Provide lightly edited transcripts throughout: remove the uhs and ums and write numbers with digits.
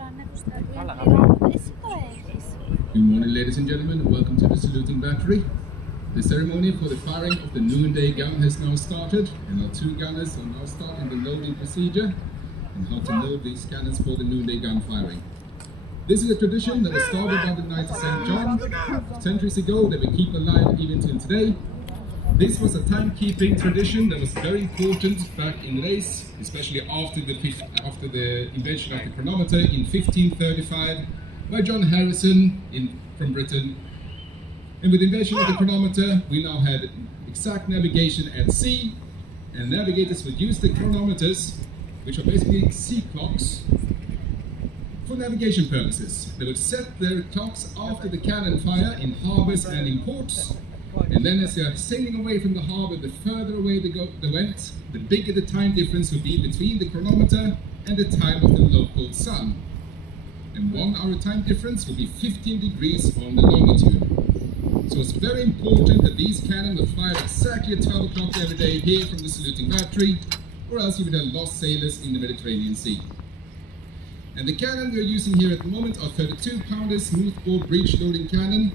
Good morning, ladies and gentlemen, and welcome to the saluting battery. The ceremony for the firing of the noonday gun has now started, and our two gunners are now starting the loading procedure and how to load these cannons for the noonday gun firing. This is a tradition that was started by the Knights of St. John centuries ago that we keep alive even till today. This was a timekeeping tradition that was very important back in the days, especially after the invention of the chronometer in 1535 by John Harrison from Britain. And with the invention of the chronometer, we now had exact navigation at sea, and navigators would use the chronometers, which are basically sea clocks, for navigation purposes. They would set their clocks after the cannon fire in harbors and in ports, and then as they are sailing away from the harbor, the further away they went, the bigger the time difference would be between the chronometer and the time of the local sun. And 1 hour time difference would be 15 degrees on the longitude. So it's very important that these cannon will fire exactly at 12 o'clock every day here from the saluting battery, or else you would have lost sailors in the Mediterranean Sea. And the cannon we are using here at the moment are 32-pounder smoothbore breech-loading cannon.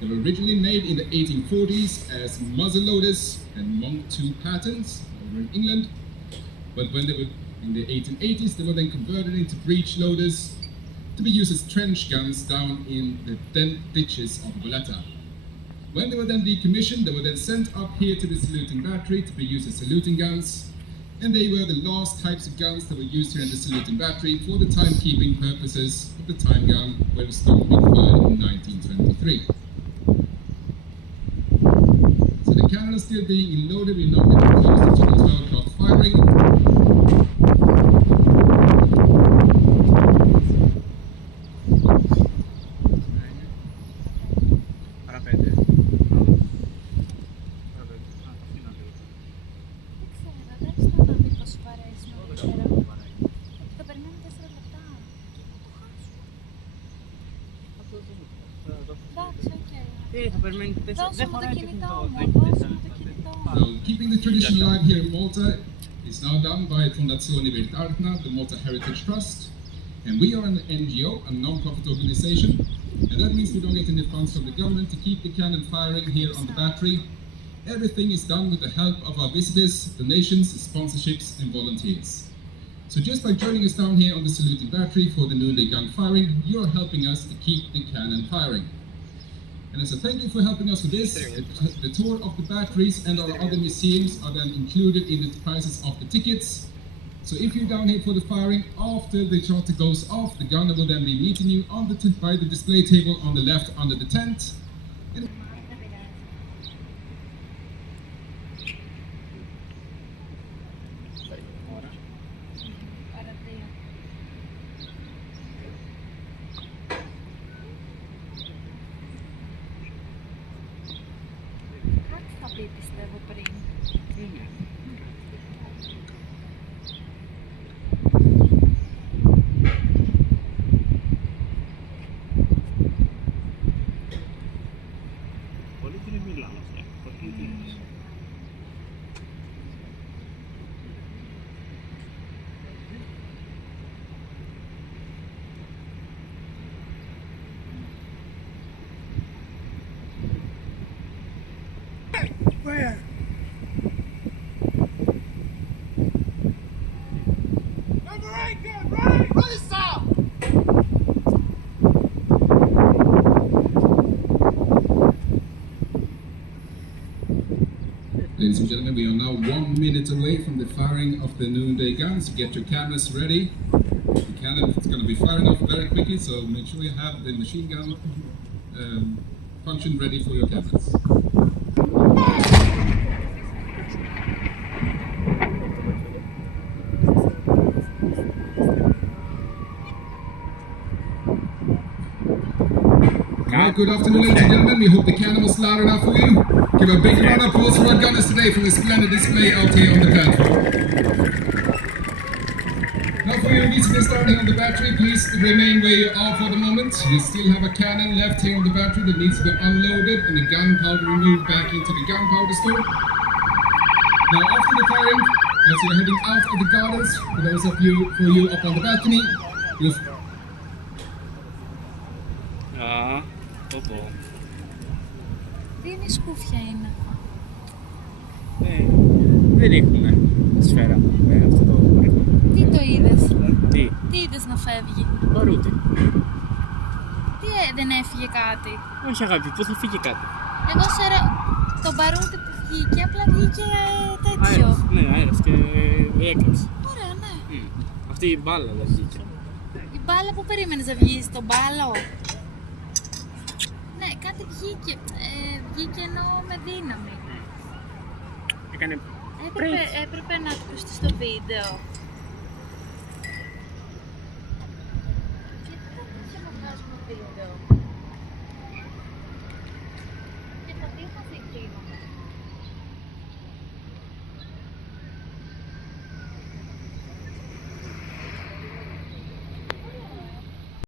They were originally made in the 1840s as muzzle loaders and Monk II patterns over in England. But when they were in the 1880s, they were then converted into breech loaders to be used as trench guns down in the ditches of Valletta. When they were then decommissioned, they were then sent up here to the saluting battery to be used as saluting guns, and they were the last types of guns that were used here in the saluting battery for the timekeeping purposes of the time gun, where it started being fired in 1923. So the cannon is still being loaded. We're now getting closer to the 12 o'clock firing. So, keeping the tradition alive here in Malta is now done by Fondazione Vertarna, the Malta Heritage Trust, and we are an NGO, a non-profit organization, and that means we don't get any funds from the government to keep the cannon firing here on the battery. Everything is done with the help of our visitors, donations, sponsorships, and volunteers. So just by joining us down here on the saluting battery for the noonday gun firing, you're helping us to keep the cannon firing. And as a thank you for helping us with this, the tour of the batteries and our other museums are then included in the prices of the tickets. So if you're down here for the firing, after the charter goes off, the gunner will then be meeting you by the display table on the left under the tent. Where? Number 8, get ready! Ready, sir! Ladies and gentlemen, we are now 1 minute away from the firing of the noonday guns. Get your cameras ready. The cannon is going to be firing off very quickly, so make sure you have the machine gun function ready for your cameras. Alright, good afternoon, ladies and gentlemen. We hope the cannon was loud enough for you. Give a big round of applause for our gunners today for the splendid display out here on the platform. Now for you visitors down here on the battery, please remain where you are for the moment. We still have a cannon left here on the battery that needs to be unloaded and the gunpowder removed back into the gunpowder store. Now after the firing, as you're heading out of the gardens, for those of you up on the balcony, you'll Πω. Τι είναι η σκούφια είναι? Δεν έχουμε σφαίρα αυτό το πράγμα. Τι το είδες? Τι είδες να φεύγει? Μπαρούτι. Δεν έφυγε κάτι? Όχι αγάπη, πού θα φύγει κάτι? Εγώ το μπαρούτι που βγήκε, απλά βγήκε τέτοιο. Αέρας, ναι, αέρας και έκλειψε. Ωραία, ναι. Αυτή η μπάλα δεν βγήκε. Η μπάλα που περίμενες να βγει στον μπάλο? Ναι, κάτι βγήκε. Βγήκε εννοώ με δύναμη. Έκανε Έπρεπε να ακουστεί στο βίντεο. Γιατί δεν είχε να βγάζουμε βίντεο?